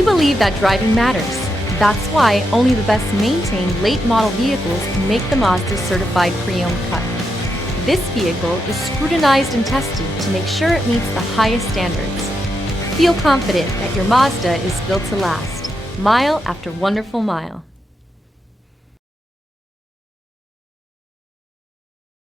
We believe that driving matters. That's why only the best maintained late model vehicles can make the Mazda certified pre-owned cut. This vehicle is scrutinized and tested to make sure it meets the highest standards. Feel confident that your Mazda is built to last, mile after wonderful mile.